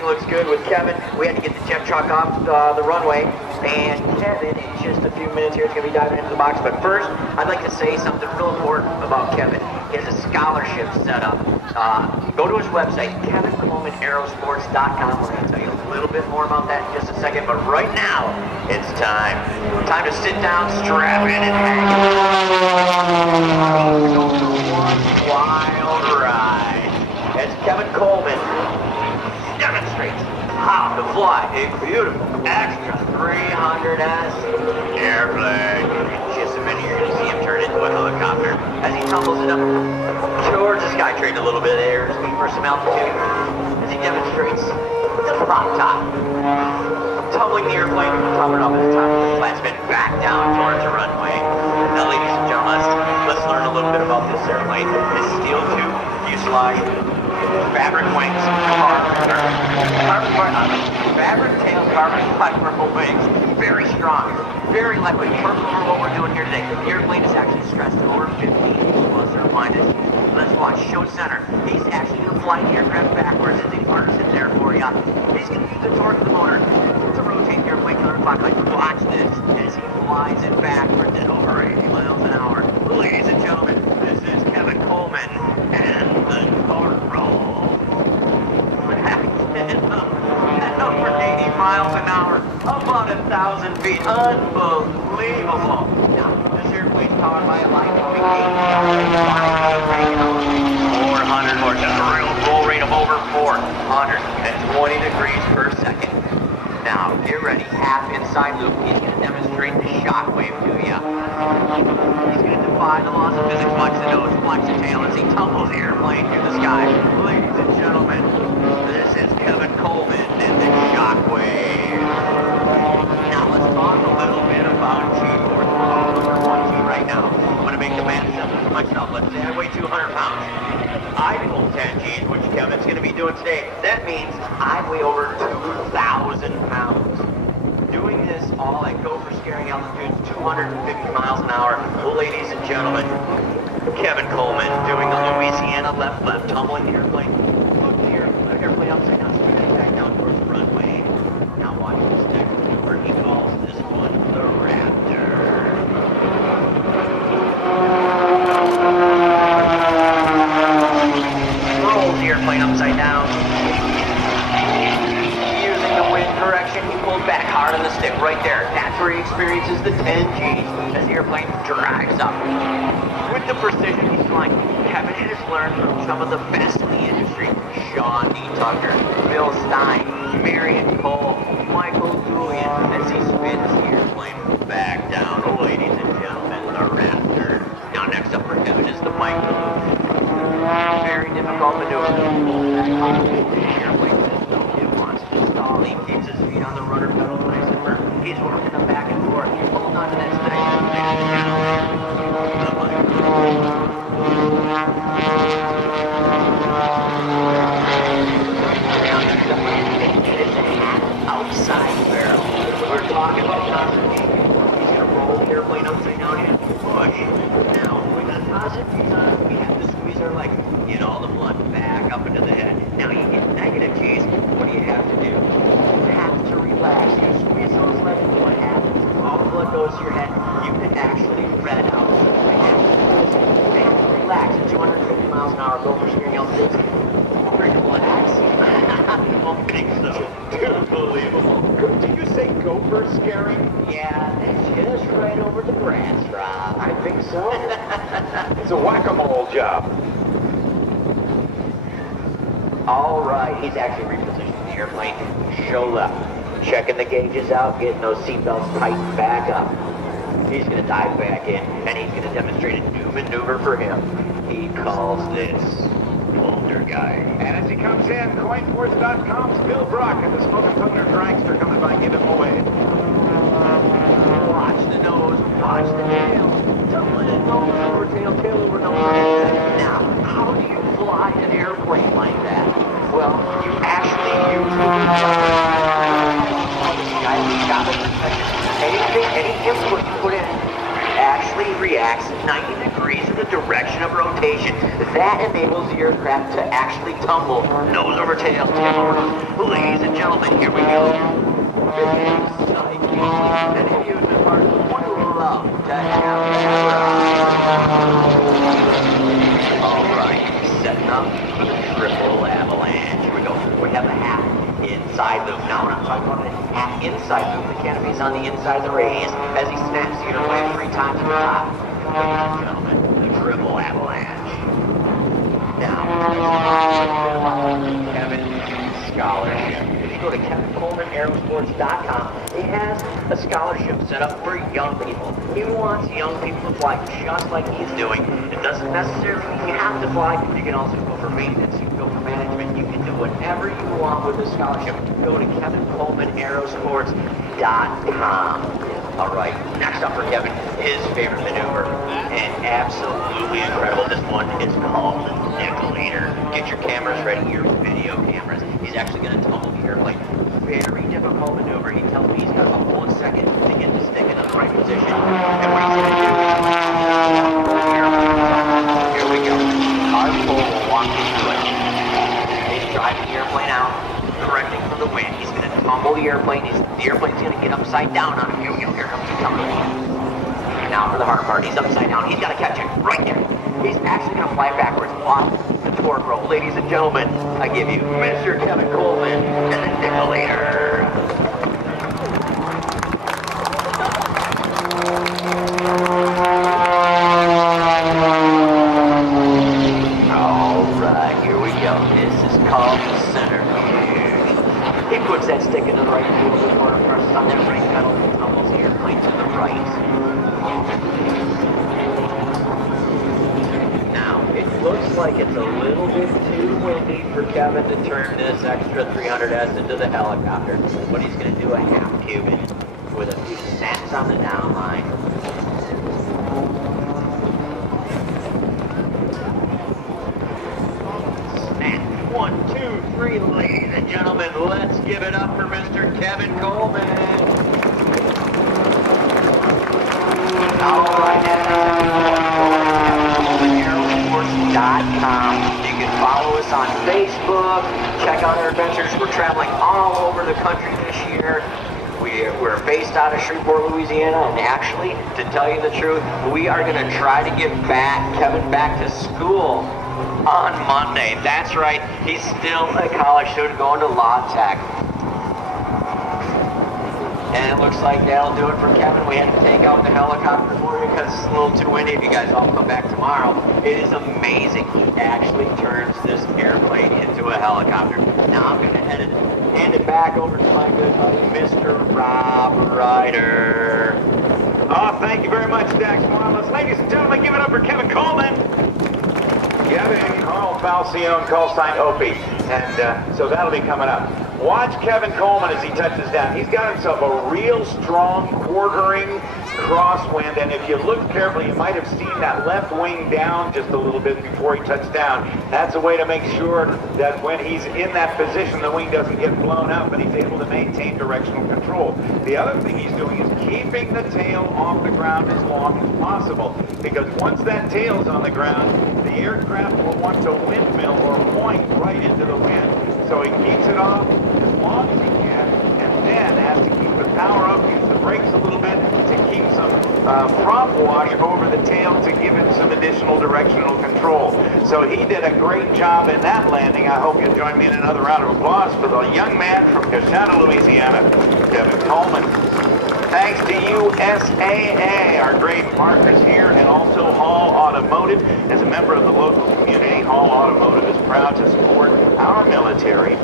everything looks good with Kevin. We had to get the jet truck off the runway, and Kevin, in just a few minutes here, is going to be diving into the box. But first, I'd like to say something real important about Kevin. He has a scholarship set up. Go to his website, KevinColemanAerosports.com. We're going to tell you a little bit more about that in just a second. But right now, it's time to sit down, strap in, and hang. One wild ride as Kevin Coleman demonstrates how to fly a beautiful extra 300S airplane. In just a minute, you're going to see him turn into a helicopter as he tumbles it up towards the sky, trading a little bit of airspeed for some altitude as he demonstrates the prop top. Tumbling the airplane, covering up at the top of the flat spin back down towards the runway. Now, ladies and gentlemen, let's learn a little bit about this airplane. This steel tube fuselage, fabric wings, fabric tail, carbon fiber wings, very strong, very lightweight, perfect for what we're doing here today. The airplane is actually stressed at over 15 plus or minus. Let's watch show center. He's actually going to fly the aircraft backwards as he parks it there for you. He's going to use the torque of the motor to rotate the airplane counterclockwise. Watch this as he flies it backwards at over 80 miles an hour. Ladies and gentlemen, this is Kevin Coleman and the torque roll. At over 80 miles an hour, about 1,000 feet. Unbelievable. Now, this airplane's powered by a light-moving 400 horsepower, a real roll rate of over 420 degrees per second. Now, get ready, half inside loop. He's going to demonstrate the shockwave to you. He's going to defy the laws of physics. Watch the nose, watch the tail as he tumbles the airplane through the sky. Ladies and gentlemen, this is Kevin Coleman and the shockwave. Now, let's talk a little bit about G-force. We're over 1G right now. I'm going to make the math simple for myself. Let's say I weigh 200 pounds. I pull 10 G's, which Kevin's going to be doing today. That means I weigh over 2,000 pounds. Doing this all at gopher scaring altitudes, 250 miles an hour. Well, ladies and gentlemen, Kevin Coleman doing the Louisiana left-left, tumbling the airplane. Look the airplane upside down, spinning back down towards the runway. Now watch this next maneuver. He calls this one the Raptor. Rolls the airplane upside down. Using the wind correction, he pulled back hard on the stick right there. That's where he experiences the 10 G's as the airplane drives up. With the precision he's flying, Kevin has learned from some of the best in the industry. Sean D. Tucker, Bill Stein, Marion Cole, Michael Julian, as he spins the airplane back down. Ladies and gentlemen, the Raptor. Now next up for Kevin is the Mike. Very difficult maneuver. The airplane system, it wants to stall. He keeps his feet on the rudder pedal nice and firm. He's working them back and forth. He's holding on to that stick. The Mike. Outside barrel. We're talking about concentration. He's going to roll the airplane upside down and push. Now, with the concentration on, we have to squeeze our leg. Get all the blood back up into the head. Now you get negative G's. What do you have to do? You have to relax. You squeeze those legs. What happens? All the blood goes to your head. You can actually red out. You have to relax at 250 miles an hour. Go for steering altitudes. Relax. I don't think so. Unbelievable. Did you say gopher scaring? Yeah, that's just right over the grass, Rob. I think so. It's a whack-a-mole job. All right, he's actually repositioning the airplane. Show left. Checking the gauges out, getting those seatbelts tightened back up. He's going to dive back in, and he's going to demonstrate a new maneuver for him. He calls this Poltergeist. And as he comes in, CoinForce.com's Bill Brock and the Smoking Thunder Dragster coming by, give him away. Watch the nose, watch the tail. Tumbling it nose over tail, tail over nose. Now, how do you fly an airplane like that? Well, you actually use any input you put in actually reacts 90 degrees in the direction of rotation. That enables the aircraft to actually tumble nose over tail, tail over nose. Ladies gentlemen, here we go. Psych. And if you've been part of one who would love to have that. Alright, setting up for the triple avalanche. Here we go. We have a half inside loop. Now when I'm talking about a half inside loop, the canopy's on the inside of the raise as he snaps the airplane 3 times to the top. Ladies and gentlemen, the triple avalanche. Now, Kevin Scholarship. If you go to KevinColemanAerosports.com, he has a scholarship set up for young people. He wants young people to fly just like he's doing. It doesn't necessarily mean you have to fly. You can also go for maintenance. You can go for management. You can do whatever you want with this scholarship. Go to KevinColemanAerosports.com. All right, next up for Kevin, his favorite maneuver, and absolutely incredible. This one is called the nickel eater. Get your cameras ready, your video cameras. He's actually going to tumble the airplane. Very difficult maneuver. He tells me he's got about 1 second to get the stick in the right position. And what he's going to do is here we go. Our pole will walk you through it. He's driving the airplane out, correcting from the wind. He's going to tumble the airplane. The airplane's going to get upside down on him. Here comes he coming. Now for the hard part. He's upside down. He's got to catch it right there. He's actually going to fly backwards off the torque roll. Ladies and gentlemen, I give you Mr. Kevin Coleman and the nickel eater. All right, here we go. This is called the centrifuge. He puts that stick into the right field of the corner first on that brake pedal and tumbles the airplane to the right. Now, it looks like it's a little bit too windy for Kevin to turn this extra 300S into the helicopter, but he's going to do a half Cuban with a few snaps on the down line. Snap. 1, 2, 3, ladies and gentlemen, let's give it up for Mr. Kevin Coleman. All right, KevinColemanAerosports.com. You can follow us on Facebook, check out our adventures. We're traveling all over the country this year. We're based out of Shreveport, Louisiana, and actually, to tell you the truth, we are going to try to get Kevin back to school on Monday. That's right, he's still a college student going to Law Tech. And it looks like that'll do it for Kevin. We had to take out the helicopter for you because it's a little too windy. If you guys all come back tomorrow, it is amazing. He actually turns this airplane into a helicopter. Now I'm going to hand it back over to my good buddy, Mr. Rob Ryder. Oh, thank you very much, Dax Morales. Ladies and gentlemen, give it up for Kevin Coleman. Kevin Carl Falcione, call sign Opie. And so that'll be coming up. Watch Kevin Coleman as he touches down. He's got himself a real strong quartering crosswind, and if you look carefully, you might have seen that left wing down just a little bit before he touched down. That's a way to make sure that when he's in that position, the wing doesn't get blown up, and he's able to maintain directional control. The other thing he's doing is keeping the tail off the ground as long as possible, because once that tail's on the ground, the aircraft will want to windmill or point right into the wind. So he keeps it off as long as he can, and then has to keep the power up, use the brakes a little bit to keep some prop wash over the tail to give it some additional directional control. So he did a great job in that landing. I hope you'll join me in another round of applause for the young man from Oceana, Louisiana, Kevin Coleman. Thanks to USAA, our great partners here, and also Hall Automotive. As a member of the local community, Hall Automotive is proud to support our military.